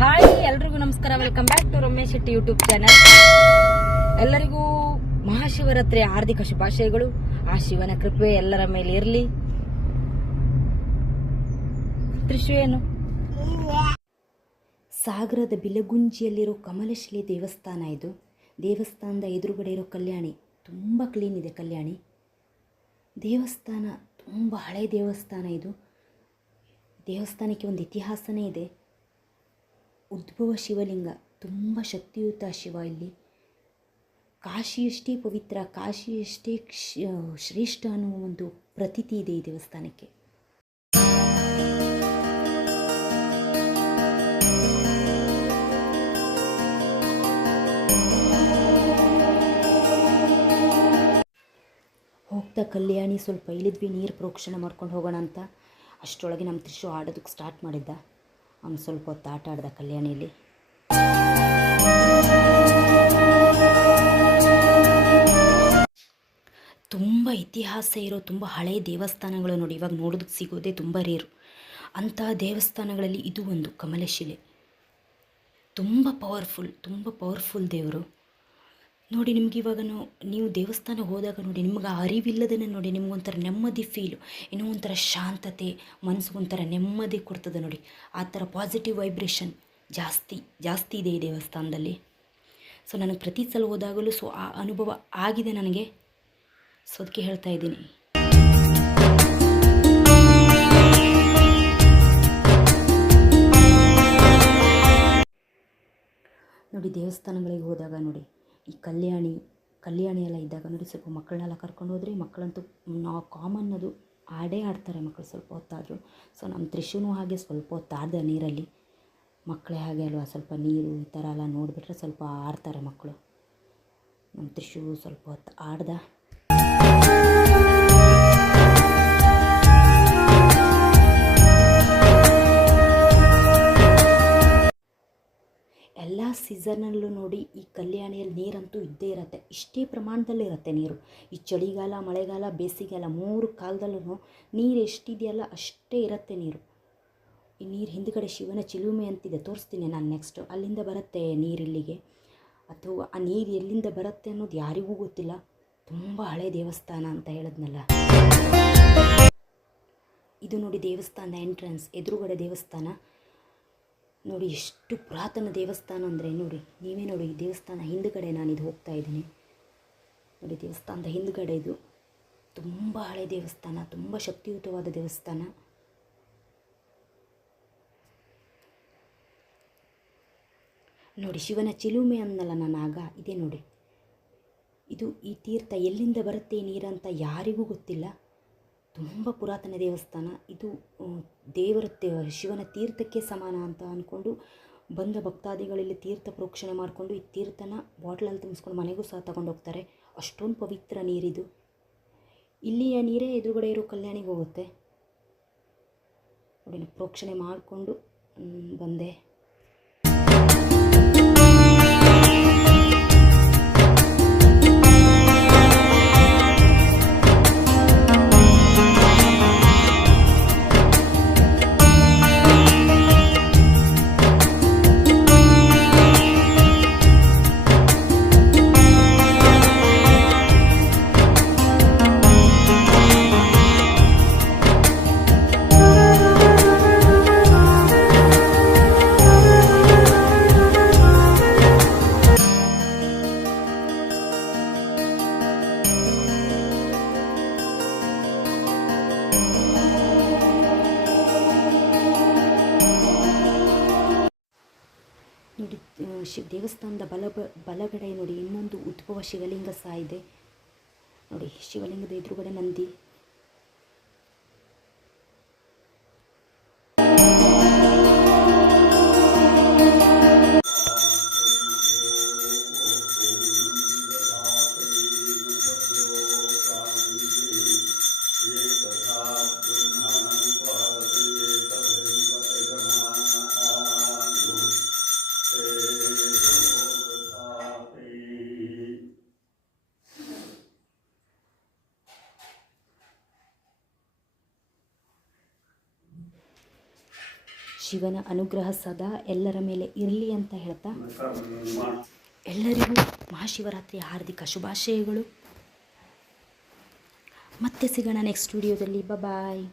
Hi ಎಲ್ರಿಗೂ ನಮಸ್ಕಾರ. Welcome back to Ramesh Shetty YouTube channel ಎಲ್ಲರಿಗೂ ಮಹಾಶಿವರಾತ್ರಿಯ ಹಾರ್ದಿಕ ಶುಭಾಶಯಗಳು. ಆ ಶಿವನ ಕೃಪೆ ಎಲ್ಲರ ಮೇಲೆ ಇರಲಿ. ತ್ರಿಶು ಸಾಗರದ ಬಿಲಗುಂಜಿಯಲ್ಲಿರೋ ಕಮಲಶಿಲೆ ದೇವಸ್ಥಾನ ಇದು. ದೇವಸ್ಥಾನದ ಎದುರುಗಡೆ ಇರೋ ಕಲ್ಯಾಣಿ. ತುಂಬ ಕ್ಲೀನ್ ಇದೆ ಕಲ್ಯಾಣಿ. ದೇವಸ್ಥಾನ ತುಂಬ ಹಳೆಯ ದೇವಸ್ಥಾನ ಇದು. ದೇವಸ್ಥಾನಕ್ಕೆ ಒಂದು ಇತಿಹಾಸನೇ ಇದೆ. ಉದ್ಭವ ಶಿವಲಿಂಗ, ತುಂಬ ಶಕ್ತಿಯುತ ಶಿವ ಇಲ್ಲಿ. ಕಾಶಿಯಷ್ಟೇ ಪವಿತ್ರ, ಕಾಶಿಯಷ್ಟೇ ಶ್ರೇಷ್ಠ ಅನ್ನುವ ಒಂದು ಪ್ರತೀತಿ ಇದೆ ಈ ದೇವಸ್ಥಾನಕ್ಕೆ. ಹೋಗ್ತಾ ಕಲ್ಯಾಣಿ, ಸ್ವಲ್ಪ ಇಳಿದ್ವಿ, ನೀರು ಪ್ರೋಕ್ಷಣೆ ಮಾಡ್ಕೊಂಡು ಹೋಗೋಣ ಅಂತ. ಅಷ್ಟರೊಳಗೆ ನಮ್ಮ ತ್ರಿಶು ಆಡೋದಕ್ಕೆ ಸ್ಟಾರ್ಟ್ ಮಾಡಿದ್ದ. ಅವ್ನು ಸ್ವಲ್ಪ ಹೊತ್ತು ಆಟ ಆಡ್ದ ಕಲ್ಯಾಣಿಯಲ್ಲಿ ತುಂಬ ಇತಿಹಾಸ ಇರೋ, ತುಂಬ ಹಳೆಯ ದೇವಸ್ಥಾನಗಳು ನೋಡಿ ಇವಾಗ ನೋಡೋದಕ್ಕೆ ಸಿಗೋದೇ ತುಂಬ ರೇರು. ಅಂತಹ ದೇವಸ್ಥಾನಗಳಲ್ಲಿ ಇದು ಒಂದು ಕಮಲಶಿಲೆ. ತುಂಬ ಪವರ್ಫುಲ್ ತುಂಬ ಪವರ್ಫುಲ್ ದೇವರು. ನೋಡಿ ನಿಮ್ಗೆ ಇವಾಗ ನೀವು ದೇವಸ್ಥಾನ ಹೋದಾಗ ನೋಡಿ ನಿಮ್ಗೆ ಅರಿವಿಲ್ಲದೇ ನೋಡಿ ನಿಮ್ಗೊಂಥರ ನೆಮ್ಮದಿ ಫೀಲು ಏನೋ ಒಂಥರ ಶಾಂತತೆ ಮನಸ್ಸಿಗೊಂಥರ ನೆಮ್ಮದಿ ಕೊಡ್ತದೆ ನೋಡಿ. ಆ ಥರ ಪಾಸಿಟಿವ್ ವೈಬ್ರೇಷನ್ ಜಾಸ್ತಿ ಜಾಸ್ತಿ ಇದೆ ಈ ದೇವಸ್ಥಾನದಲ್ಲಿ. ಸೊ ನನಗೆ ಪ್ರತಿ ಸಲ ಹೋದಾಗಲೂ ಸೊ ಆ ಅನುಭವ ಆಗಿದೆ ನನಗೆ. ಸೊ ಅದಕ್ಕೆ ಹೇಳ್ತಾ ಇದ್ದೀನಿ. ನೋಡಿ ದೇವಸ್ಥಾನಗಳಿಗೆ ಹೋದಾಗ ನೋಡಿ ಈ ಕಲ್ಯಾಣಿ ಕಲ್ಯಾಣಿ ಎಲ್ಲ ಇದ್ದಾಗ ನೋಡಿ ಸ್ವಲ್ಪ ಮಕ್ಕಳನ್ನೆಲ್ಲ ಕರ್ಕೊಂಡು ಹೋದರೆ ಮಕ್ಕಳಂತೂ ನಾವು ಕಾಮನ್ ಅದು ಆಡೇ ಆಡ್ತಾರೆ ಮಕ್ಕಳು ಸ್ವಲ್ಪ ಹೊತ್ತಾದರೂ. ಸೊ ನಮ್ಮ ತ್ರಿಶೂನು ಹಾಗೆ ಸ್ವಲ್ಪ ಹೊತ್ತು ನೀರಲ್ಲಿ. ಮಕ್ಕಳೇ ಹಾಗೆ ಅಲ್ವಾ, ಸ್ವಲ್ಪ ನೀರು ಈ ಥರ ಎಲ್ಲ ನೋಡಿಬಿಟ್ರೆ ಸ್ವಲ್ಪ ಆಡ್ತಾರೆ ಮಕ್ಕಳು. ನಮ್ಮ ತ್ರಿಶೂ ಸ್ವಲ್ಪ ಹೊತ್ತು ಆಡ್ದ. ಎಲ್ಲ ಸೀಸನಲ್ಲೂ ನೋಡಿ ಈ ಕಲ್ಯಾಣಿಯಲ್ಲಿ ನೀರಂತೂ ಇದ್ದೇ ಇರುತ್ತೆ. ಇಷ್ಟೇ ಪ್ರಮಾಣದಲ್ಲಿ ಇರುತ್ತೆ ನೀರು. ಈ ಚಳಿಗಾಲ, ಮಳೆಗಾಲ, ಬೇಸಿಗೆಗಾಲ ಮೂರು ಕಾಲದಲ್ಲೂ ನೀರು ಎಷ್ಟಿದೆಯಲ್ಲ ಅಷ್ಟೇ ಇರುತ್ತೆ ನೀರು. ಈ ನೀರು ಹಿಂದ್ಗಡೆ ಶಿವನ ಚಿಲುಮೆ ಅಂತಿದೆ. ತೋರಿಸ್ತೀನಿ ನಾನು ನೆಕ್ಸ್ಟು ಅಲ್ಲಿಂದ ಬರುತ್ತೆ ನೀರು ಇಲ್ಲಿಗೆ? ಅಥವಾ ಆ ನೀರು ಎಲ್ಲಿಂದ ಬರುತ್ತೆ ಅನ್ನೋದು ಯಾರಿಗೂ ಗೊತ್ತಿಲ್ಲ. ತುಂಬ ಹಳೆ ದೇವಸ್ಥಾನ ಅಂತ ಹೇಳಿದ್ನಲ್ಲ. ಇದು ನೋಡಿ ದೇವಸ್ಥಾನದ ಎಂಟ್ರೆನ್ಸ್ ಎದುರುಗಡೆ ದೇವಸ್ಥಾನ. ನೋಡಿ, ಎಷ್ಟು ಪುರಾತನ ದೇವಸ್ಥಾನ ಅಂದರೆ ನೋಡಿ, ನೀವೇ ನೋಡಿ ಈ ದೇವಸ್ಥಾನ ಹಿಂದುಗಡೆ ಇದು ಹೋಗ್ತಾ ಇದ್ದೀನಿ. ನೋಡಿ, ದೇವಸ್ಥಾನದ ಹಿಂದುಗಡೆ ಇದು ತುಂಬ ಹಳೆ ದೇವಸ್ಥಾನ, ತುಂಬ ಶಕ್ತಿಯುತವಾದ ದೇವಸ್ಥಾನ. ನೋಡಿ, ಶಿವನ ಚಿಲುಮೆ ಅನ್ನಲ್ಲ ನಾನು ಆಗ, ಇದೆ ನೋಡಿ. ಇದು ಈ ತೀರ್ಥ ಎಲ್ಲಿಂದ ಬರುತ್ತೆ ನೀರಂತ ಯಾರಿಗೂ ಗೊತ್ತಿಲ್ಲ. ತುಂಬ ಪುರಾತನ ದೇವಸ್ಥಾನ. ಇದು ದೇವರ ಶಿವನ ತೀರ್ಥಕ್ಕೆ ಸಮಾನ ಅಂತ ಅಂದ್ಕೊಂಡು ಬಂದ ಭಕ್ತಾದಿಗಳಲ್ಲಿ ತೀರ್ಥ ಪ್ರೋಕ್ಷಣೆ ಮಾಡಿಕೊಂಡು ಈ ತೀರ್ಥನ ಬಾಟ್ಲಲ್ಲಿ ತುಂಬಿಸ್ಕೊಂಡು ಮನೆಗೂ ಸಹ ತಗೊಂಡು ಹೋಗ್ತಾರೆ. ಅಷ್ಟೊಂದು ಪವಿತ್ರ ನೀರಿದು. ಇಲ್ಲಿಯ ನೀರೇ ಎದುರುಗಡೆ ಇರೋ ಕಲ್ಯಾಣಿಗೆ ಹೋಗುತ್ತೆ. ಪ್ರೋಕ್ಷಣೆ ಮಾಡಿಕೊಂಡು ಬಂದೆ. ಶಿವ ದೇವಸ್ಥಾನದ ಬಲ ಬಲಗಡೆ ನೋಡಿ ಇನ್ನೊಂದು ಉದ್ಭವ ಶಿವಲಿಂಗ ಸಹ ಇದೆ ನೋಡಿ ಶಿವಲಿಂಗದ ಎದುರುಗಡೆ ನಂದಿ. ಶಿವನ ಅನುಗ್ರಹ ಸದಾ ಎಲ್ಲರ ಮೇಲೆ ಇರಲಿ ಅಂತ ಹೇಳ್ತಾ. ಎಲ್ಲರಿಗೂ ಮಹಾಶಿವರಾತ್ರಿಯ ಹಾರ್ದಿಕ ಶುಭಾಶಯಗಳು. ಮತ್ತೆ ಸಿಗೋಣ ನೆಕ್ಸ್ಟ್ ವಿಡಿಯೋದಲ್ಲಿ ಬಾಯ್